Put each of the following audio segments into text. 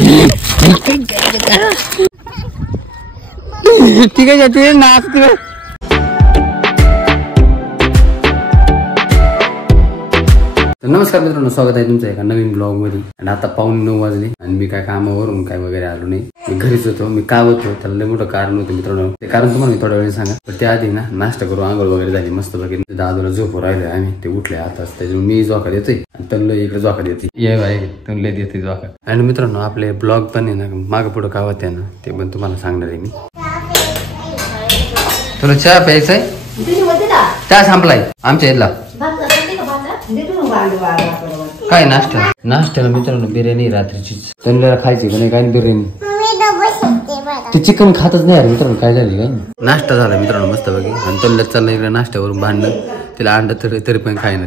ठीक आहे जाते नाच. नमस्कार मित्रांनो, स्वागत आहे तुमचं एका नवीन ब्लॉग मध्ये. आणि आता 9:15 वाजले आणि मी काय कामावरून काय वगैरे आलो नाही. मी घरीच होतो. मी का होतो त्याला लय मोठं कारण होतं मित्रांनो. ते कारण तुम्हाला मी थोड्या वेळ सांगा. पण त्याआधी ना नाश्ता करू, आंघोळ वगैरे झाली मस्त बघितलं. दादूला झोप राहिले आम्ही, ते उठले आताच. त्याच्यामुळे मी जोका देतोय आणि त्यांना इकडे जोका देते. ये बाई त्यांना देते जोका. आणि मित्रांनो आपले ब्लॉग पण आहे ना मागं पुढं का होते ना ते पण तुम्हाला सांगणार आहे मी. तुला चहा प्यायचा आहे? चहा संपलाय आमच्या इथला. काय नाश्त्याला मित्रांनो बिर्याणी रात्रीचीच. त्यांना खायची पण काय बिर्याणी. ते चिकन खातच नाही मित्रांनो. काय झाली काय नाश्ता झाला मित्रांनो मस्त बघी. आणि त्यांना चाललं इकडे नाश्त्यावरून भांडणं. तिला अंडा तरी पण खायला.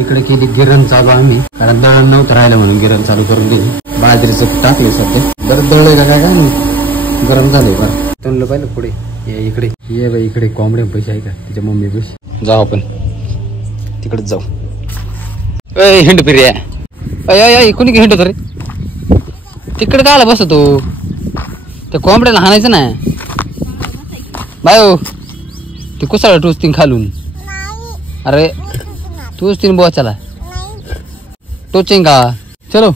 इकडे केली गिरण चालू आम्ही, कारण दळण नव्हतं राहिलं म्हणून गिरण चालू करून दिली. बाजरीचं टाकले सध्या. बरं दळलंय का काय नाही गरम झालंय बरं. त्यांना पाहिलं पुढे ये इकडे ये बाई. इकडे कोंबड्या पैसे आहे का तिच्या मम्मी पैसे. जाऊ आपण तिकडेच जाऊ. हिंड फिर्या कोणी हिंडतो रे तिकडे. काय आला बसतो त्या कोंबड्याला हाणायचं ना बाय. ते कुसाळा टोचतीन खालून. अरे टोचतीन बुवा चला टोचेन का. चलो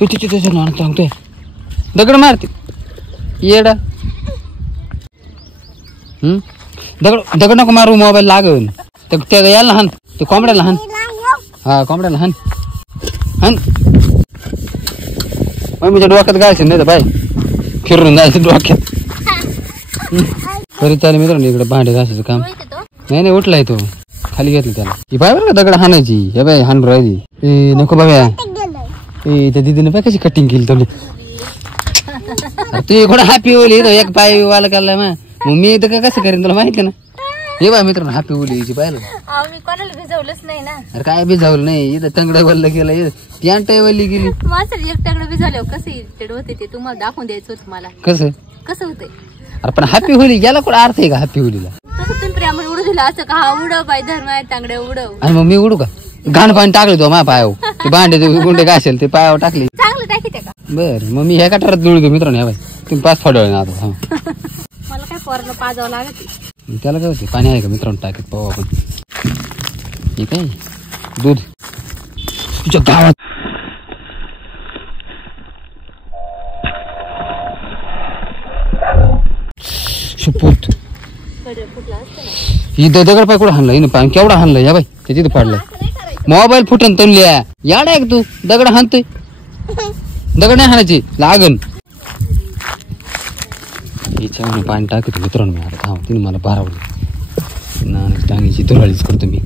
सांगतोय दगड मारते येडा. दगड नको मारू, मोबाईल लागल. त्या याला हान, ते कोंबड्याला हान. हा कोंबड्याला हान हान. मम्मीच्या डोक्यात गायचं नाही तर बाय फिरून जायचं डोक्यात. तरी त्याला मित्रांनो इकडे भांडे घासायचं काम नाही उठलाय तो. खाली घेतलं त्याला. ही बाय बरं का दगड हाणायची. हे बाय हान राहिली नको बाबा. त्या दिदीने पाय कशी कटिंग केली तुला. तू थोडं हॅपी होली एक पाय वाला काढलाय मग मी तर कसं करेन तुला माहिती ना. हे बाय मित्रांनो हॅपी होली पाहिलं. मी कोणाला भिजवलंच नाही ना. अरे काय भिजावलं नाही. इथं टंगडा वल्ल केलं पॅन्ट वल्ली गेली. माझं एक टंगडं भिजवलं कसं इरिटेट होते ते तुम्हाला दाखवून द्यायचं होतं मला. कसं होते. अरे पण हॅपी होली याला कुठं अर्थ आहे का हॅपी होलीला. तसं तुम्ही प्रेमाने उडू दिलं असं का. हा उडव बाई धर्म टांगड्या उडव. आणि मग मी उडू का. घाण पाणी टाकले तो माझ्या पायावर. ते भांडे गुंडे घासेल ते पायावर टाकले. चांगलं टाकी का. बरं मग मी ह्या काठारात जुळ घेऊ मित्रांनो. बाई तुम्ही 5 फडवळे ना आता. मला काय पोराला पाजावं लागत. त्याला काय होते पाणी आहे का मित्रांनो टाकीत पाहू आपण. ठीक आहे दूध तुझ्या गावात. सुपूत ही दगड पाय कुठं हाणलं हिनं. पाणी केवढा हाणलं या बाई ते तिथे पडलंय. मोबाईल फुटन तोंडल्या याड आहे तू. दगड हाणतोय दगड नाही हाणायची लागन. हिच्यावर पाणी टाकतो मित्रांनो मी. आता थांब तिने मला भारावलं ना टांगीची दुराळीच करतो मी.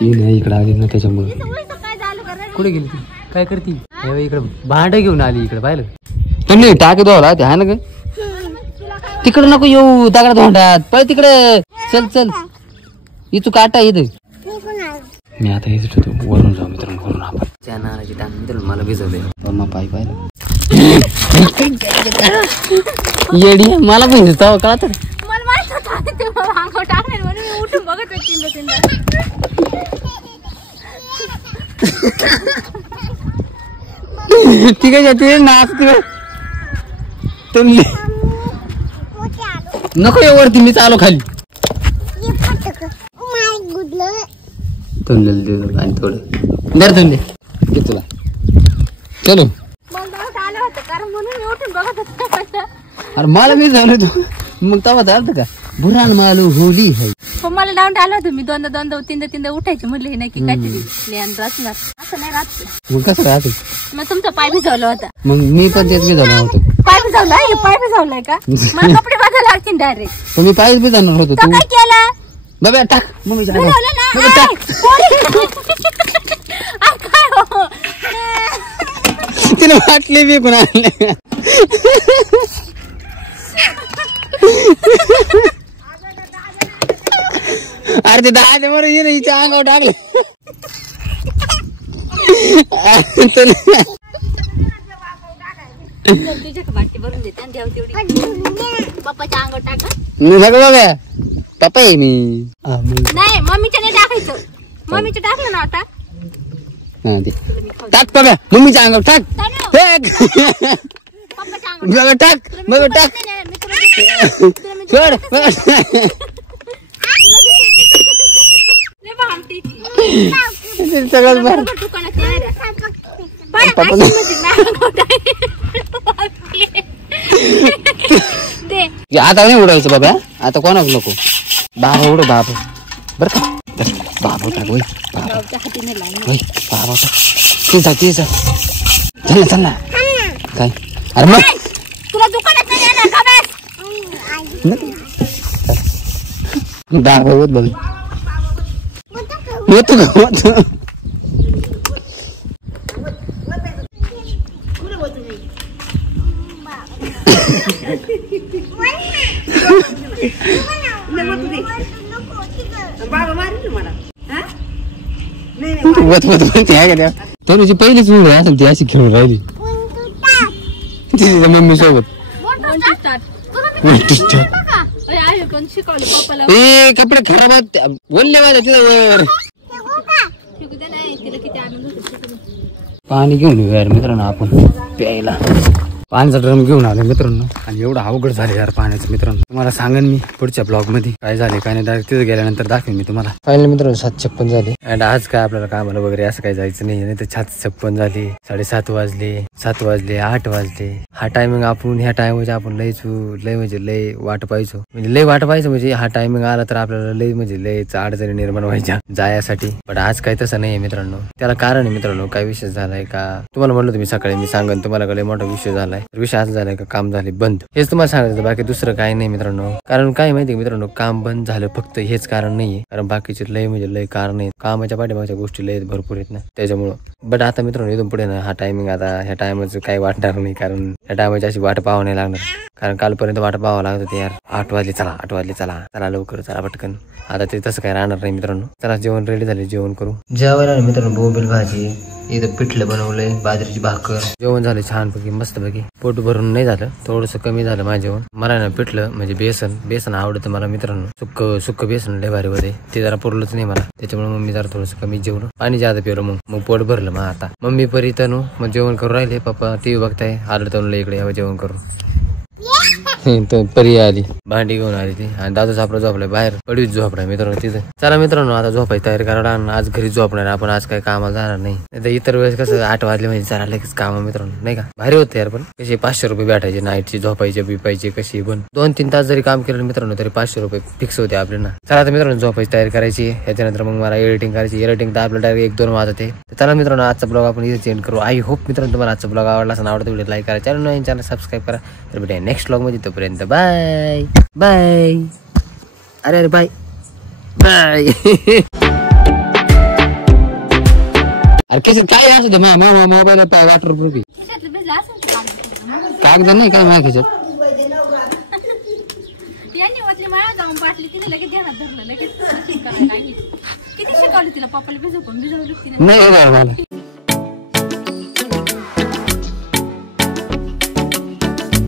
ती नाही इकडे आली ना त्याच्यामुळे. कुठे गेली ती काय करती. इकडे भांड घेऊन आली इकडे पाहिलं तुम्ही टाकी धुवाला ते आहे ना ग. तिकडे नको येऊ दगडात भांडात पळ तिकडे. चल चल इथू काटा इथे. मी आता हेच ठेवतो वरून जाऊ मित्रांनो. वरून आपण नानाची टाक मित्रांनो मला भिजवले मम्मा पाय पाहिलं. येडी मला पण का तर ठीक आहे जाते नाच नको ये वरती मी चालू खाली. आणि थोडं दर धंदे घे तुला. चलो अरे मला मी झालं तू मग तवा झालं का. बुरान मालू होली है. मला डाऊन आलं होतं मी. दोनदा तीनदा उठायचे म्हणले हे नाही की काहीतरी रचणार असं नाही राहत. मग कसं राहत. मग तुमचा पाय भिजवला होता. मग मी पण तेच भिजवलं होतं. पाय भिजवलाय पाय भिजवलाय का. मला कपडे बदलायला लागतील डायरेक्ट. तुम्ही पायच भिजवणार होतो. तू काय केलं बाबा टाक मग तिला वाटले मी पण आणले. अरे ते 10 बरं ये ना हिच्या अंगावर टाकले. पप्पाच्या अंगावर टाका. बघा पप्पा आहे मी. नाही मम्मीच्या नाही टाकायचं. मम्मीचं टाकलं ना आता हा दे टाक बाबा मम्मीच्या अंगावर टाक बाबा टाक बाबा टाक सगळं बरं आता नाही उडायचं बाबा आता कोणाच नको बाबा उड बाबा बर का बाबा टाक वय बाबा बाबा ते जा चल ना काय अरे मग तुला दुकानात नाही बाबा होत बघ येतो का तनुची पहिलीच मुलं असेल ती अशी खेळून राहिली मम्मी सोबत कपडे खराब बोलले माझ्या तिथं पाणी घेऊन येऊ यार मित्रांनो आपण प्यायला पाण्याचा ड्रम घेऊन आलो मित्रांनो आणि एवढं अवघड झालं यार पाण्याचं मित्रांनो तुम्हाला सांगेन मी पुढच्या ब्लॉग मध्ये काय झाले काय नाही डायरेक्ट तिथे गेल्यानंतर दाखवेन मी तुम्हाला फायनल मित्रांनो 7:56 झाले आणि आज काय आपल्याला कामाला वगैरे असं काही जायचं नाही तर 7:56 झाली 7:30 वाजले 7 वाजले 8 वाजले हा टायमिंग आपण ह्या टायमिंगच्या आपण लय म्हणजे लय वाट पाहायचो म्हणजे लय वाट पाहायचो म्हणजे हा टायमिंग आला तर आपल्याला लय म्हणजे लयच अडचणी निर्माण व्हायच्या जायसाठी पण आज काही तसं नाहीये मित्रांनो त्याला कारण आहे मित्रांनो काय विषय झालाय का तुम्हाला म्हणलं तुम्ही सकाळी मी सांगन तुम्हाला लय मोठा विषय झालाय विषय असं झालाय का काम झाले बंद हेच तुम्हाला सांगायचं बाकी दुसरं काही नाही मित्रांनो कारण काय माहिती मित्रांनो काम बंद झालं फक्त हेच कारण नाहीये कारण बाकीचे लय म्हणजे लय कारण आहेत कामाच्या पाठीमागच्या गोष्टी लय भरपूर आहेत ना त्याच्यामुळं बट आता मित्रांनो इथून पुढे ना हा टायमिंग आता ह्या टायमाचं काही वाटणार नाही कारण ह्या टायमाची अशी वाट पाहावं नाही लागणार कारण कालपर्यंत वाट पाहावं लागत होती यार 8 वाजले चला लवकर चला पटकन आता ते तसं काही राहणार नाही मित्रांनो चला जेवण रेडी झाले जेवण करू जेवायला मित्रांनो बोंबील भाजी इथं पिठलं बनवलंय बाजरीची भाकर जेवण झालं छानपैकी मस्तपैकी पोट भरून नाही झालं थोडंसं कमी झालं माझं जेवण मला ना पिठलं म्हणजे बेसन आवडतं मला मित्रांनो सुक्क बेसन लय भारी होते ते जरा पुरलंच नाही मला त्याच्यामुळे मग मी जरा थोडंसं कमी जेवण पाणी जादा पिवलं मग पोट भरलं मग आता मम्मी परी तनू मग जेवण करू राहिले पप्पा टीव्ही बघताय आलं तनूला इकडे यावं जेवण करू परी आली भांडी घेऊन आली ती आणि दादा सापडा झोपलाय बाहेर पडवीत झोपलाय मित्रांनो तिथे चला मित्रांनो आता झोपायची तयारी करायला आज घरी झोपणार आपण आज काही कामाला जाणार नाही इतर वेळेस कसं 8 वाजले म्हणजे जरा लगेच काम मित्रांनो नाही का भारी होते यार पण कसे 500 रुपये भेटायचे नाईटची झोपायचे बिपायचे कशी पण 2-3 तास जरी काम केलं मित्रांनो तरी 500 रुपये फिक्स होते आपल्याला चला आता मित्रांनो झोपायची तयारी करायची याच्यानंतर मग मला एडिटिंग करायची एडिटिंग तर आपल्याला डायरेक्ट 1-2 वाजते चला मित्रांनो आजचा ब्लॉग आपण इथे चेंज करू आय होप मित्रांनो तुम्हाला आजचा ब्लॉग आवडला असेल आवडतो व्हिडिओ लाईक करा चॅनल सबस्क्राईब करा तर भेटूया नेक्स्ट ब्लॉग मध्ये तोपर्यंत बाय बाय अरे बाय बाय अरे कसं काय असू दे मोबाईल वॉटर प्रूफ कागद नाही काय माझ्या त्याच्यात किती शिकवलं तिला पप्पाला भिजवलं नाही मला